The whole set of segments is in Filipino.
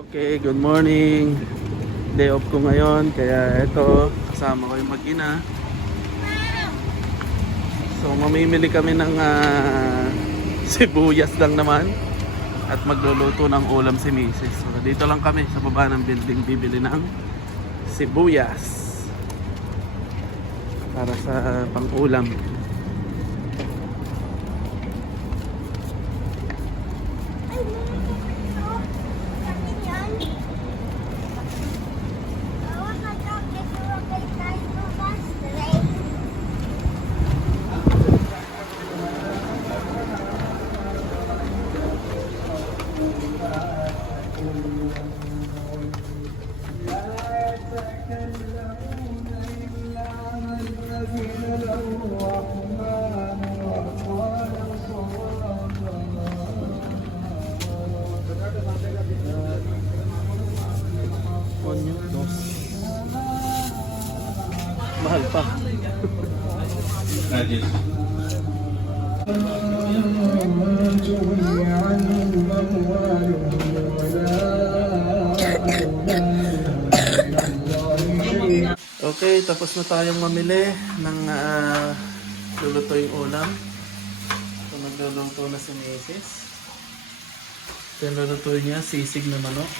Okay, good morning. Day off ko ngayon, kaya ito, kasama ko yung mag-ina. So, mamimili kami ng sibuyas lang naman at magluluto ng ulam si Mrs. So, dito lang kami sa baba ng building bibili ng sibuyas para sa pang-ulam. Mahal pa. Okay, tapos na tayong mamili ng lulutuing ulam. So, nagluluto na si Mrs. So, yung lulutuin niya, sisig na manok.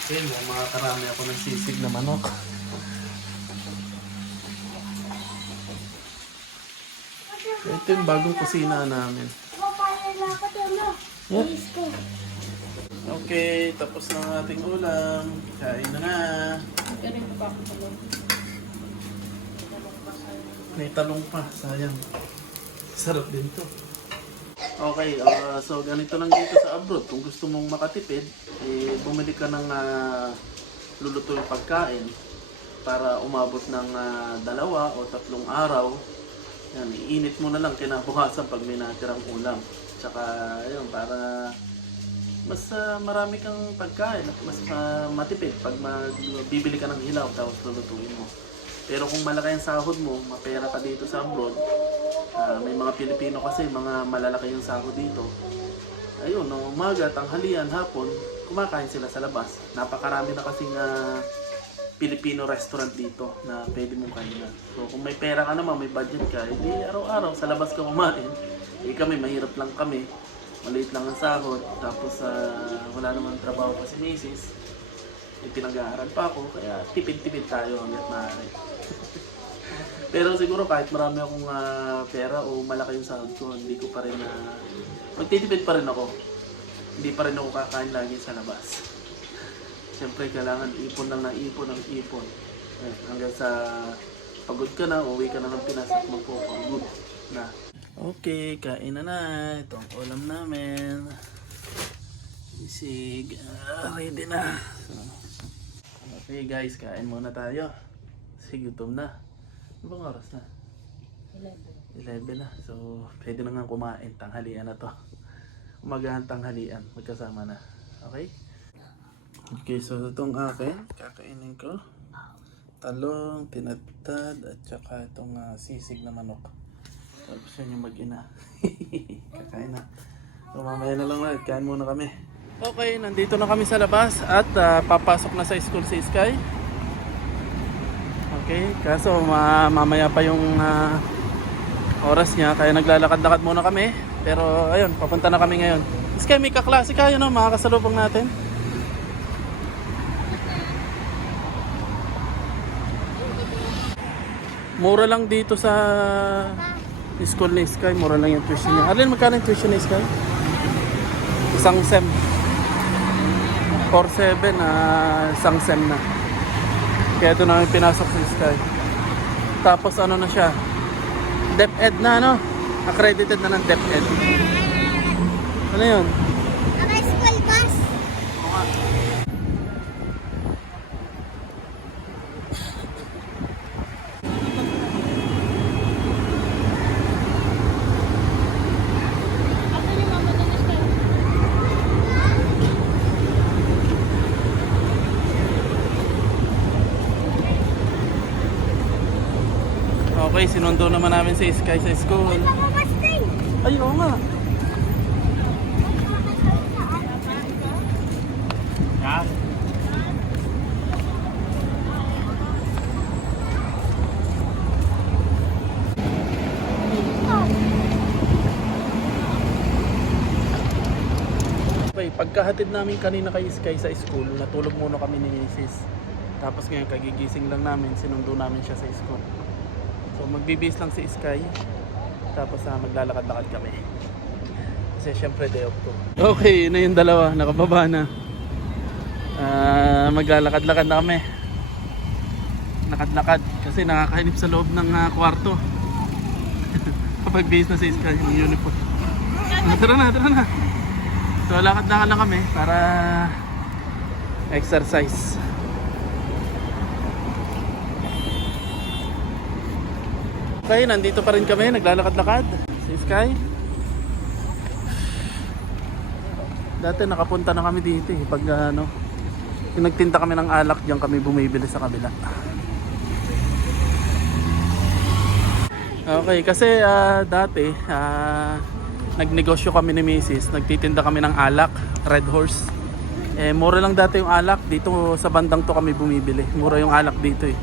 Okay, makakarami ako ng sisig na manok. So, ito yung bagong kusina namin. Yeah. Okay, tapos na ang ating ulam. Kain na na. May talong pa, sayang. Sarap din to. Okay, so ganito lang dito sa abroad. Kung gusto mong makatipid, bumili ka ng lulutuing pagkain para umabot ng 2 o 3 araw. Yan, iinit mo na lang kinabukasan pag may natirang ulam. Tsaka, ayun, para mas marami kang pagkain at mas matipid pag bibili ka ng hilaw tapos lulutuin mo. Pero kung malaki ang sahod mo, mapera ka dito sa abroad, may mga Pilipino kasi, mga malalaki yung sahod dito. Ayun, no, umaga, tanghalian, hapon, kumakain sila sa labas. Napakarami na kasing Filipino restaurant dito na pwede mong kainan. So kung may pera ka naman, may budget ka, hindi araw-araw sa labas ka kumain. Kami, mahirap lang kami. Maliit lang ang sahod. Tapos wala namang trabaho pa si Mrs. Pinag-aaral pa ako, kaya tipid-tipid tayo hanggat maaari. Pero siguro kahit marami akong pera o malaki yung sahod ko, hindi ko pa rin magtitipid pa rin ako. Hindi pa rin ako kakain lagi sa labas. Siyempre kailangan ipon lang ng ipon ng ipon. Hanggang sa pagod ka na, uwi ka na ng Pinas at magpapagod na. Okay, kain na na. Ito ang ulam namin. Isig. Ready na. So, okay guys, kain muna tayo. Kasi gutom na. Ano bang oras na? 11 na. So, pwede na nga kumain. Tanghalian na to. Umagahan tanghalian. Magkasama na. Okay? Okay, so itong akin. Kakainin ko. Talong, tinadtad, at saka itong sisig na manok. Tapos yun yung mag-ina. Kakain na. So, mamaya na lang ulit. Kain muna kami. Okay, nandito na kami sa labas at papasok na sa school si Sky. Okay, kaso mamaya pa yung oras niya, kaya naglalakad-lakad muna kami. Pero ayun, papunta na kami ngayon. Sky, may kaklase kayo, no? Makakasalubong natin. Mura lang dito sa school ni Sky, mura lang yung tuition niya. Alin, magkano yung tuition ni Sky? Isang sem. 4-7 isang sem na. Kaya ito namin pinasok si Sky. Tapos ano na siya, DepEd na, no? Accredited na ng DepEd. Ano yun? Naka-school bus. Okay, sinundo naman namin si Sky sa school. Ay, oo nga. Okay, pagkahatid namin kanina kay Sky sa school, natulog muna kami ni Mrs. Tapos ngayon kagigising lang namin, sinundo namin siya sa school. So magbibis lang si Sky, tapos maglalakad-lakad kami. Kasi syempre day off ko. Okay, na yung dalawa, nakababa na. Maglalakad-lakad na kami. Lakad-lakad kasi nakakainip sa loob ng kwarto. Kapag base na si Sky yung uniform. Tara na. So lakad-lakad na kami para exercise. Okay, nandito pa rin kami, naglalakad-lakad. Si Sky. Dati nakapunta na kami dito eh. Pag yung nagtinta kami ng alak, diyan kami bumibili sa kabila. Okay, kasi dati nagnegosyo kami ni Mrs. Nagtitinda kami ng alak, Red Horse. Mura lang dati yung alak. Dito sa bandang to kami bumibili. Mura yung alak dito eh.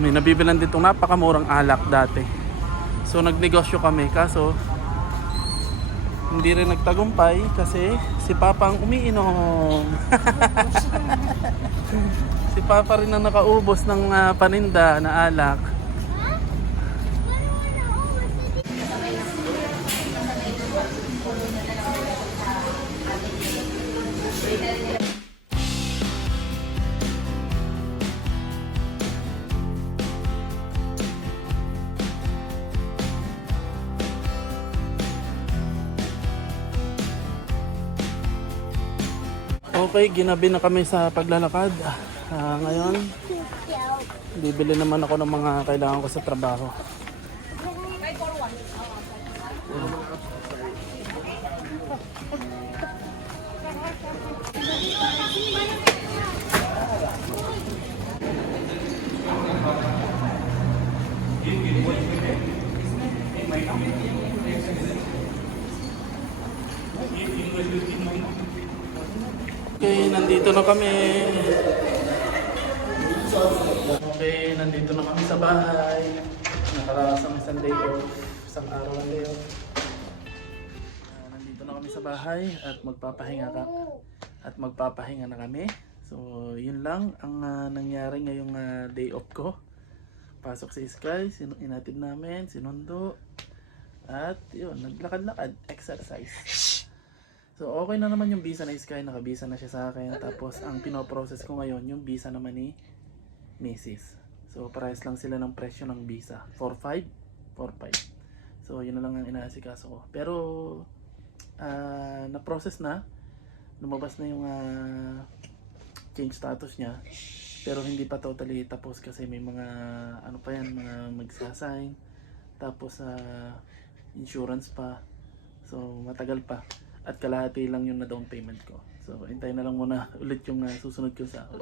May nabibilan dito napakamurang alak dati. So nagnegosyo kami. Kaso hindi rin nagtagumpay kasi si Papa ang umiinom. Si Papa rin ang nakaubos ng paninda na alak. Okay, ginabi na kami sa paglalakad. Ngayon, bibili naman ako ng mga kailangan ko sa trabaho. Okay, nandito na kami. Okay, nandito na kami sa bahay. Nakaranas ang isang day off. Isang araw ng day off. Nandito na kami sa bahay at magpapahinga na kami. So, yun lang ang nangyari ngayong day off ko. Pasok si Sky, inatid namin, sinundo. At yun, naglakad-lakad, exercise. So okay na naman yung visa na Sky, nakabisa na siya sa akin. Tapos ang pinoprocess ko ngayon yung visa naman ni Mrs. So parehas lang sila ng presyo ng visa, 4-5. So yun na lang ang inaasikaso ko. Pero na-process na, lumabas na yung change status niya. Pero hindi pa totally tapos kasi may mga ano pa yan, mga magsasign. Tapos insurance pa. So matagal pa. At kalahati lang yung na down payment ko. So, hintayin na lang muna ulit yung susunod ko sa sahod.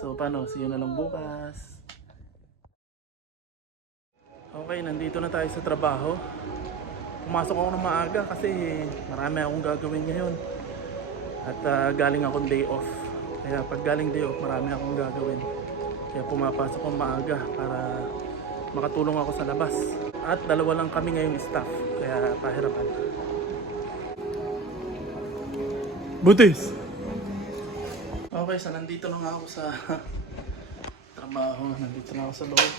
So, paano? See you na lang bukas. Okay, nandito na tayo sa trabaho. Pumasok ako ng maaga kasi marami akong gagawin ngayon. At galing akong day off. Kaya pag galing day off, marami akong gagawin. Kaya pumapasok akong maaga para makatulong ako sa labas. At dalawa lang kami ngayong staff. Kaya pahirapan. Butis! Okay, so nandito na nga ako sa trabaho. Nandito na ako sa loob.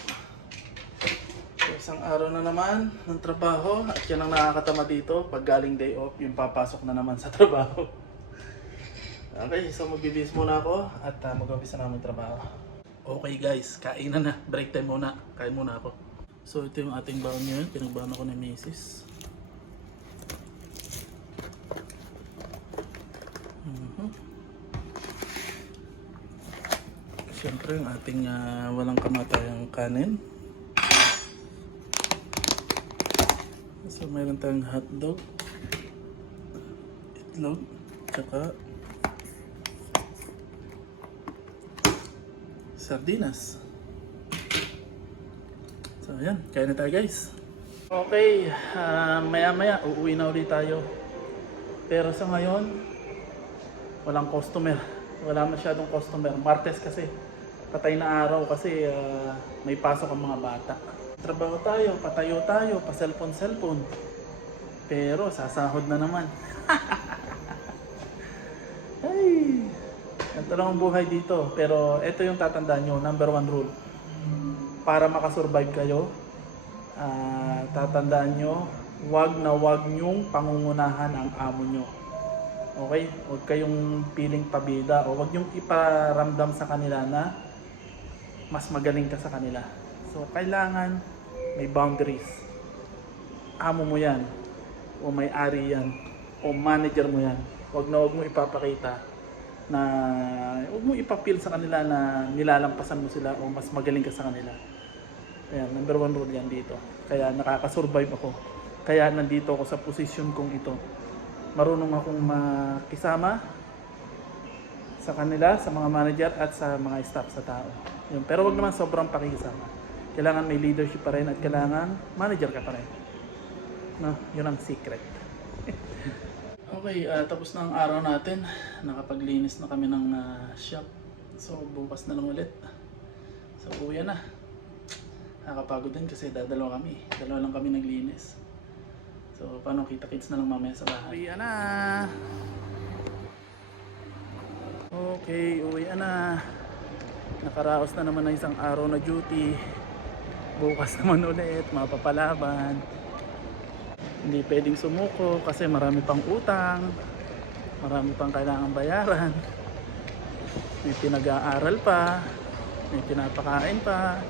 So, isang araw na naman ng trabaho. At yan ang nakakatama dito. Pag galing day off, yung papasok na naman sa trabaho. Okay, so magbibis muna ako at mag-umpisa na namin trabaho. Okay guys, kainan na. Break time muna. Kain muna ako. So ito yung ating baon ngayon. Pinagbaon ako ni Mrs. Siyempre yung ating walang kamatayang kanin. So mayroon tayong hotdog, itlog, tsaka sardinas. So ayan, kain na tayo guys. Okay, maya maya uuwi na ulit tayo. Pero sa ngayon, walang customer. Wala masyadong customer. Martes kasi. Patay na araw kasi may pasok ang mga bata. Trabaho tayo, patayo tayo, pa cellphone. Pero sasahod na naman. Talagang buhay dito. Pero ito yung tatandaan nyo, number one rule. Para makasurvive kayo, tatandaan nyo, wag na wag nyong pangungunahan ang amo nyo. Okay? Huwag kayong piling pabida o huwag nyong iparamdam sa kanila na mas magaling ka sa kanila. So, kailangan may boundaries. Amo mo yan, o may-ari yan, o manager mo yan. Huwag na huwag mo ipapakita na huwag mo ipapil sa kanila na nilalampasan mo sila o mas magaling ka sa kanila. Ayan, number one rule yan dito. Kaya nakakasurvive ako. Kaya nandito ako sa posisyon kong ito. Marunong akong makisama sa kanila, sa mga manager at sa mga staff sa tao. Yun. Pero wag naman sobrang pakikisama. Kailangan may leadership pa rin at kailangan manager ka pa rin. No, yun ang secret. Okay, tapos na ang araw natin. Nakapaglinis na kami ng shop. So bukas na lang ulit. So uwi na. Nakakapagod din kasi dadalawa kami. Dalawa lang kami naglinis. So paano, kita-kits na lang mamaya sa bahay. Uwi na. Okay, uwi na. Nakaraos na naman ng isang araw na duty. Bukas naman ulit, mapapalaban. Hindi pwedeng sumuko kasi marami pang utang. Marami pang kailangan bayaran. May pinag-aaral pa. May pinapakain pa.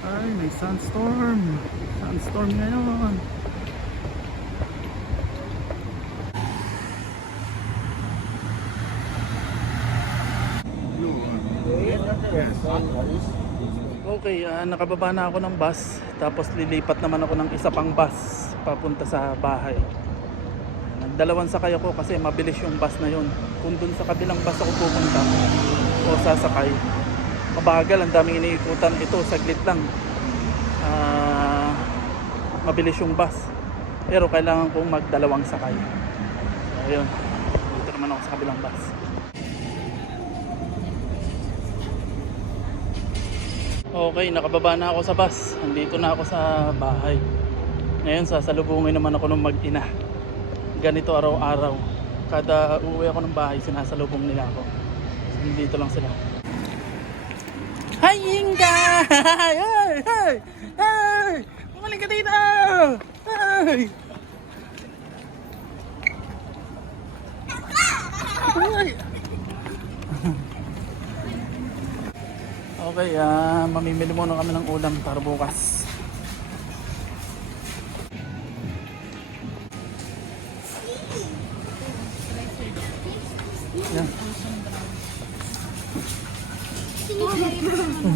Ay, may sunstorm. Sunstorm ngayon. Okay, nakababa na ako ng bus. Tapos lilipat naman ako ng isa pang bus papunta sa bahay. Nagdalawang sakay ako kasi mabilis yung bus na yun. Kung dun sa kabilang bus ako pupunta o sasakay, mabagal, ang daming iniikutan. Ito, saglit lang. Mabilis yung bus. Pero kailangan kong magdalawang sakay. So, ayun. Dito naman ako sa kabilang bus. Okay, nakababa na ako sa bus. Nandito na ako sa bahay. Ngayon, sasalubungin naman ako ng mag-ina. Ganito araw-araw. Kada uuwi ako ng bahay, sinasalubong nila ako. So, nandito lang sila. Hi, Inga! Hey! Hey! Hey! Umaling ka dito! Hey! Hey! Okay, mamimili muna kami ng ulam para bukas. Yan.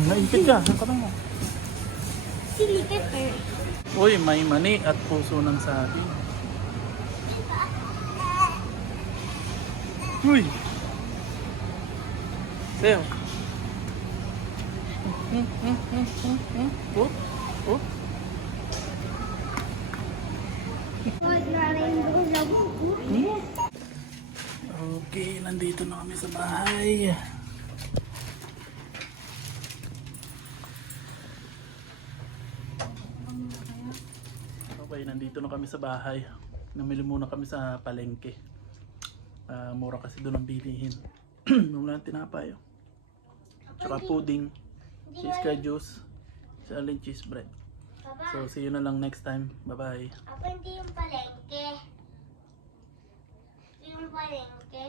Naipit ka, ang katang mo. Chili pepper. Uy, may mani at puso ng sabi. Uy! Sayo. Oh, oh. Okay, nandito na kami sa bahay. Okay, nandito na kami sa bahay. Namili muna kami sa palengke. Mura kasi doon ang bilihin. Muna tinapay. Tsaka pudding. Cheese ka juice. Salad cheese bread. Papa, So, see you na lang next time. Bye-bye. ako hindi yung palengke. Yung palengke.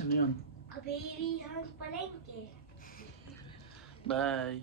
Ano yun? Kabirihan palengke. Bye.